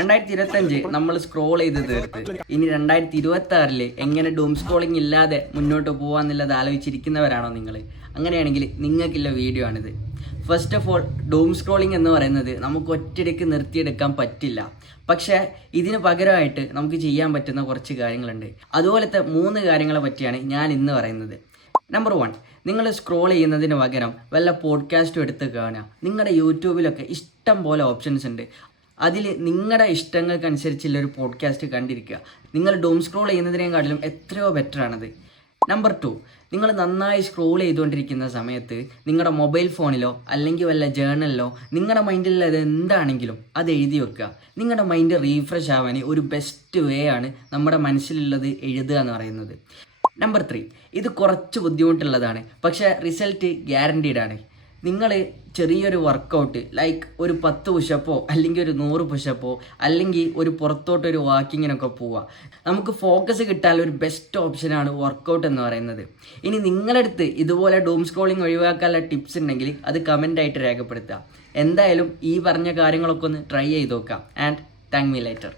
2025 നമ്മൾ സ്ക്രോൾ ചെയ്ത് തീർത്ത് ഇനി 2026 എങ്ങനെ ഡൂം സ്ക്രോളിംഗ് ഇല്ലാതെ മുന്നോട്ട് പോകാന്നുള്ളത് ആലോചിച്ചിരിക്കുന്നവരാണോ നിങ്ങൾ? അങ്ങനെയാണെങ്കിൽ നിങ്ങൾക്കുള്ള വീഡിയോ ആണിത്. First of all, dome scrolling എന്ന് പറയുന്നത് നമുക്ക് ഒറ്റയടിക്ക് നിർത്തിയെടുക്കാൻ പറ്റില്ല. പക്ഷേ ഇതിന് പകരമായിട്ട് നമുക്ക് ചെയ്യാൻ പറ്റുന്ന കുറച്ച് കാര്യങ്ങളുണ്ട്. അതുപോലത്തെ 3 കാര്യങ്ങളെ പറ്റിയാണ് ഞാൻ ഇന്ന് പറയുന്നത്. നമ്പർ 1, നിങ്ങൾ സ്ക്രോൾ ചെയ്യുന്നതിന് പകരം വല്ല പോഡ്കാസ്റ്റും എടുത്ത് കാണുക. നിങ്ങളുടെ യൂട്യൂബിലൊക്കെ ഇഷ്ടം പോലെ ഓപ്ഷൻസ് ഉണ്ട്. അതിൽ നിങ്ങളുടെ ഇഷ്ടങ്ങൾക്കനുസരിച്ചുള്ള ഒരു പോഡ്കാസ്റ്റ് കണ്ടിരിക്കുക. നിങ്ങൾ ഡൂം സ്ക്രോൾ ചെയ്യുന്നതിനേക്കാട്ടിലും എത്രയോ ബെറ്ററാണത്. നമ്പർ 2, നിങ്ങൾ നന്നായി സ്ക്രോൾ ചെയ്തുകൊണ്ടിരിക്കുന്ന സമയത്ത് നിങ്ങളുടെ മൊബൈൽ ഫോണിലോ അല്ലെങ്കിൽ വല്ല ജേർണലിലോ നിങ്ങളുടെ മൈൻഡിലുള്ളത് എന്താണെങ്കിലും അത് എഴുതി വെക്കുക. നിങ്ങളുടെ മൈൻഡ് റീഫ്രഷ് ആവാൻ ഒരു ബെസ്റ്റ് വേ ആണ് നമ്മുടെ മനസ്സിലുള്ളത് എഴുതുക എന്ന് പറയുന്നത്. നമ്പർ 3, ഇത് കുറച്ച് ബുദ്ധിമുട്ടുള്ളതാണ്, പക്ഷേ റിസൾട്ട് ഗ്യാരണ്ടീഡ് ആണ്. നിങ്ങൾ ചെറിയൊരു വർക്കൗട്ട് ലൈക്ക് ഒരു 10 പുഷപ്പോ അല്ലെങ്കിൽ ഒരു 100 പുഷപ്പോ അല്ലെങ്കിൽ ഒരു പുറത്തോട്ടൊരു വാക്കിങ്ങിനൊക്കെ പോവുക. നമുക്ക് ഫോക്കസ് കിട്ടാൻ ഒരു ബെസ്റ്റ് ഓപ്ഷനാണ് വർക്കൗട്ട് എന്ന് പറയുന്നത്. ഇനി നിങ്ങളുടെ അടുത്ത് ഇതുപോലെ ഡൂം സ്ക്രോളിംഗ് ഒഴിവാക്കാനുള്ള ടിപ്സ് ഉണ്ടെങ്കിൽ അത് കമൻ്റായിട്ട് രേഖപ്പെടുത്തുക. എന്തായാലും ഈ പറഞ്ഞ കാര്യങ്ങളൊക്കെ ഒന്ന് ട്രൈ ചെയ്ത് നോക്കാം. And thank me later.